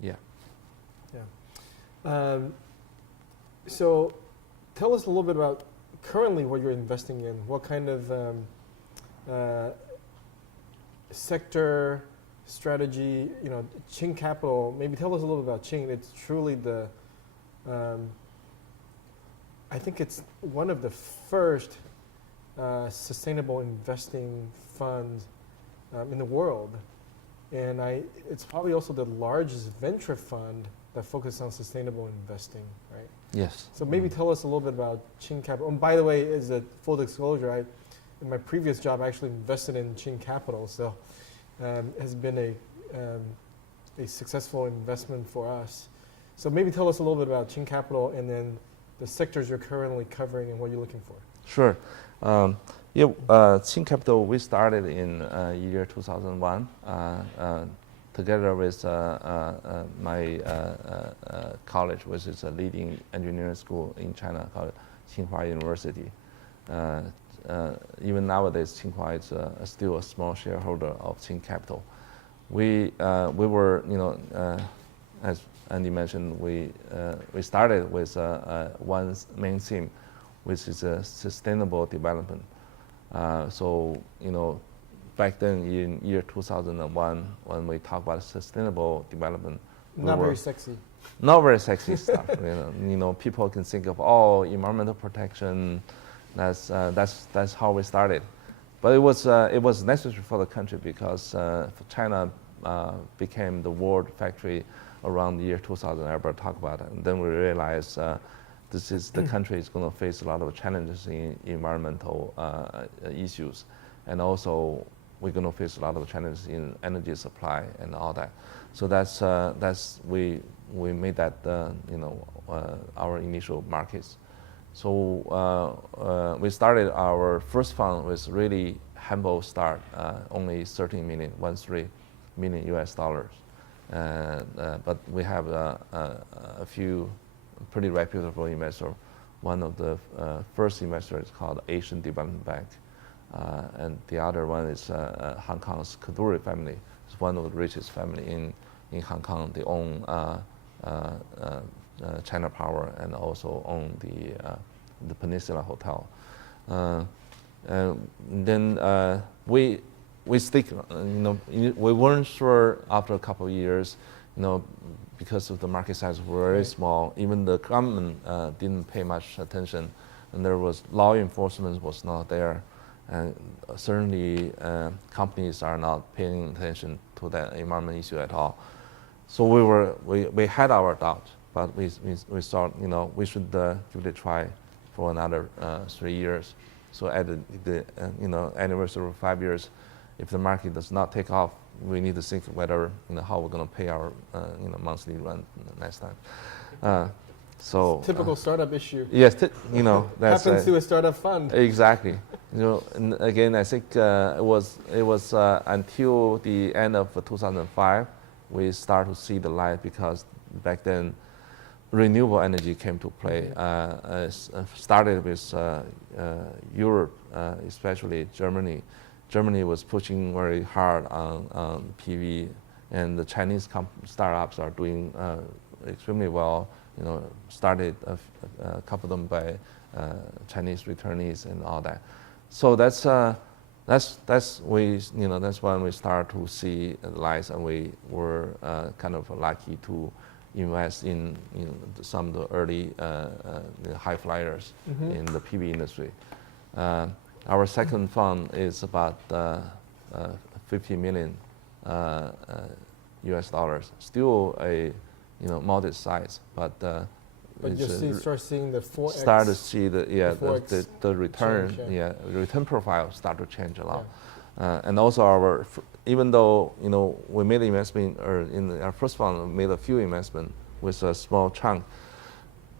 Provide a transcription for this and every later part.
Yeah. Yeah. So tell us a little bit about currently what you're investing in. What kind of sector, strategy, Tsing Capital, maybe tell us a little bit about Tsing. It's truly I think it's one of the first sustainable investing funds in the world. And it's probably also the largest venture fund that focuses on sustainable investing, right? Yes. So maybe tell us a little bit about Tsing Capital. And by the way, as a full disclosure, in my previous job, I actually invested in Tsing Capital, so it has been a successful investment for us. So maybe tell us a little bit about Tsing Capital and then the sectors you're currently covering and what you're looking for. Sure. Tsing Capital, we started in year 2001 together with my college, which is a leading engineering school in China called Tsinghua University. Even nowadays, Tsinghua is still a small shareholder of Tsing Capital. We were, as Andy mentioned, we started with one main theme, which is sustainable development. Back then in year 2001, when we talk about sustainable development, not very sexy. Not very sexy stuff. People can think of environmental protection. That's how we started. But it was necessary for the country because China became the world factory around the year 2000. Everybody talk about it, and then we realized the country is going to face a lot of challenges in environmental issues, and also we're going to face a lot of challenges in energy supply and all that. So we made that our initial markets. So we started our first fund with really humble start, only $13 million US dollars. But we have a few pretty reputable investors. One of the first investors is called Asian Development Bank, and the other one is Hong Kong's Kadoorie family. It's one of the richest family in Hong Kong. They own China Power and also own the Peninsula Hotel. And then we stick. We weren't sure after a couple of years, because of the market size very small. Even the government didn't pay much attention, and there was law enforcement was not there, and certainly companies are not paying attention to that environment issue at all. So we had our doubts, but we thought we should give it a try for another 3 years. So at the anniversary of 5 years, if the market does not take off, we need to think whether how we're going to pay our monthly rent next time. So typical startup issue. Yes, that's happens to a startup fund. Exactly. And again, I think it was until the end of 2005 we start to see the light, because back then renewable energy came to play. Started with Europe, especially Germany. Germany was pushing very hard on PV, and the Chinese startups are doing extremely well. Started a couple of them by Chinese returnees and all that. So that's when we start to see the lights, and we were kind of lucky to invest in some of the early high flyers in the PV industry. Our second fund is about $50 million US dollars. Still a modest size, but you start seeing the 4x. Start to see the return. Change, The return profile start to change a lot. And also even though we made investment, or in our first fund we made a few investment with a small chunk,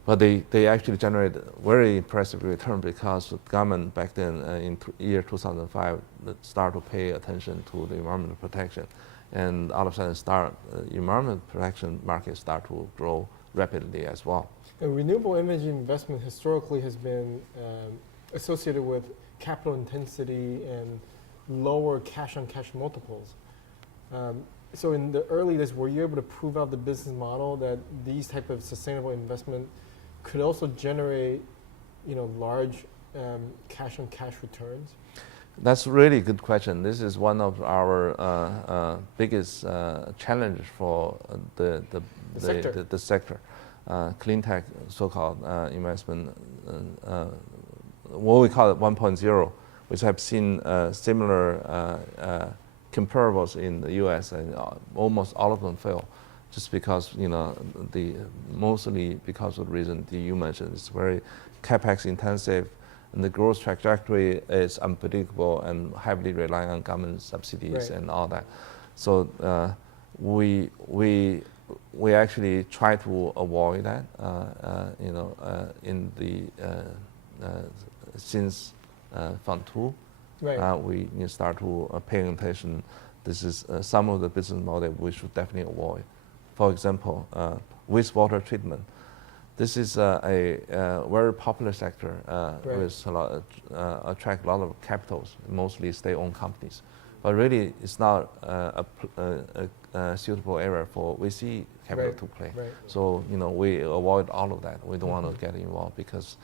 but they actually generate very impressive return, because the government back then in year 2005 start to pay attention to the environmental protection, and all of a sudden environmental protection market start to grow rapidly as well. And renewable energy investment historically has been associated with capital intensity and lower cash-on-cash multiples. so in the early days, were you able to prove out the business model that these type of sustainable investment could also generate, large cash-on-cash returns? That's a really good question. This is one of our biggest challenge for the sector. Cleantech, so-called investment, what we call it 1.0, which have seen similar comparables in the U.S. and almost all of them fail, just because mostly because of the reason that you mentioned. It's very capex intensive, and the growth trajectory is unpredictable and heavily relying on government subsidies and all that. So we actually try to avoid that. In the since Fund 2. We start to paying attention. This is some of the business model we should definitely avoid. For example, wastewater treatment. This is a very popular sector with attract a lot of capitals, mostly state-owned companies. But really, it's not a suitable area for VC capital to play. So we avoid all of that. We don't want to get involved because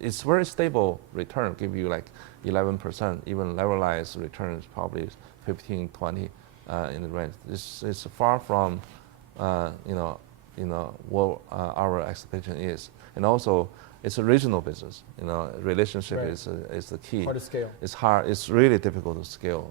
it's very stable return, give you like 11%, even levelized returns probably 15, 20 in the range. This is far from what our expectation is. And also, it's a regional business. Relationship is the key. Hard to scale. It's hard. It's really difficult to scale.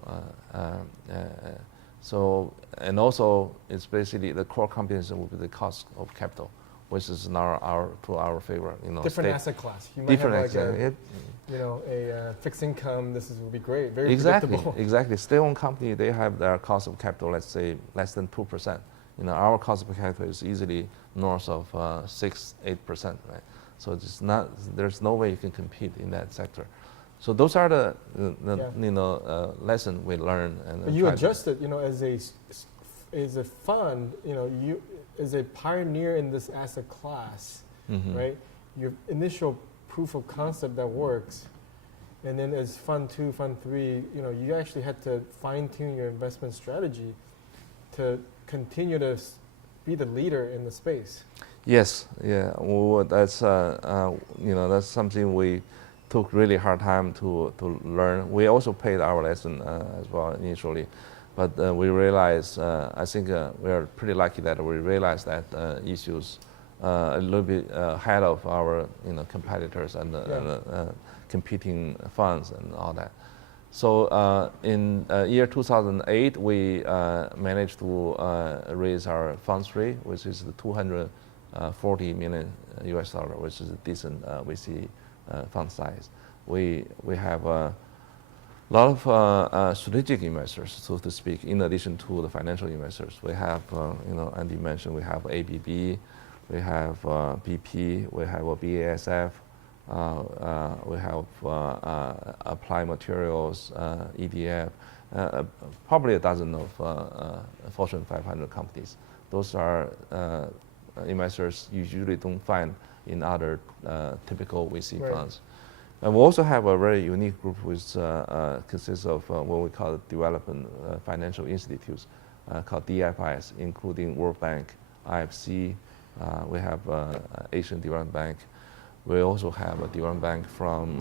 So, and also, it's basically the core competence will be the cost of capital, which is not to our favor. Different asset class. You might have like a fixed income. Would be great. Very predictable. Exactly. State-owned company, they have their cost of capital, let's say less than 2%. Our cost of capital is easily north of 6-8%, right? So it's not. There's no way you can compete in that sector. So those are the lesson we learn. And you adjusted, as a fund, you as a pioneer in this asset class, right? Your initial proof of concept that works, and then as Fund 2, Fund 3, you actually had to fine-tune your investment strategy to continue to be the leader in the space. Yes, yeah. Well, that's that's something we took really hard time to learn. We also paid our lesson as well initially, but we realized. I think we are pretty lucky that we realized that issues a little bit ahead of our competitors and competing funds and all that. So in year 2008, we managed to raise our Fund 3, which is the $240 million US, which is a decent VC fund size. We have a lot of strategic investors, so to speak, in addition to the financial investors. We have, Andy mentioned, we have ABB, we have BP, we have BASF. We have Applied Materials, EDF, probably a dozen of Fortune 500 companies. Those are investors you usually don't find in other typical VC funds. And we also have a very unique group which consists of what we call development financial institutes, called DFIs, including World Bank, IFC. We have Asian Development Bank. We also have a development bank from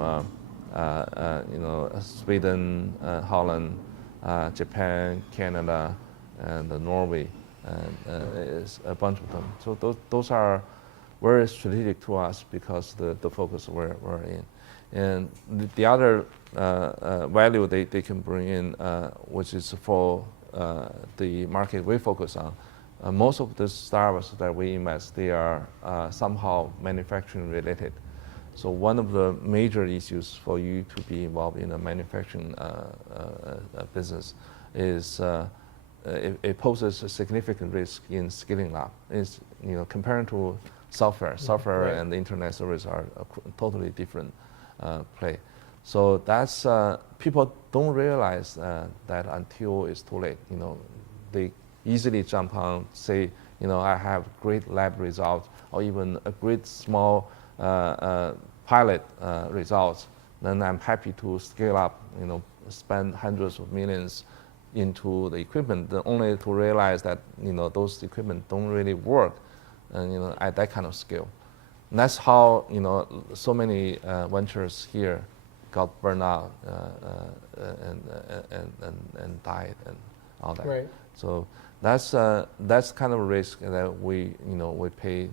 Sweden, Holland, Japan, Canada, and Norway, and it's a bunch of them. So those are very strategic to us because the focus we're in. And the other value they can bring in, which is for the market we focus on. Most of the startups that we invest, they are somehow manufacturing related. So one of the major issues for you to be involved in a manufacturing business is it poses a significant risk in scaling up. It's, comparing to software and the internet service are a totally different play. So that's people don't realize that until it's too late. They easily jump on, say, I have great lab results or even a great small pilot results, then I'm happy to scale up, spend hundreds of millions into the equipment, only to realize that those equipment don't really work, and at that kind of scale. And that's how so many ventures here got burned out and died and all that. Right. So that's kind of a risk that we pay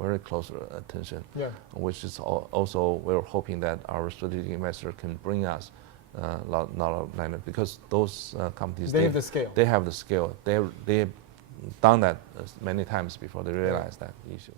very close attention. Yeah. Which is also we're hoping that our strategic investor can bring us a lot of money, because those companies They have the scale. They have the scale. They've done that many times before they realize that issue.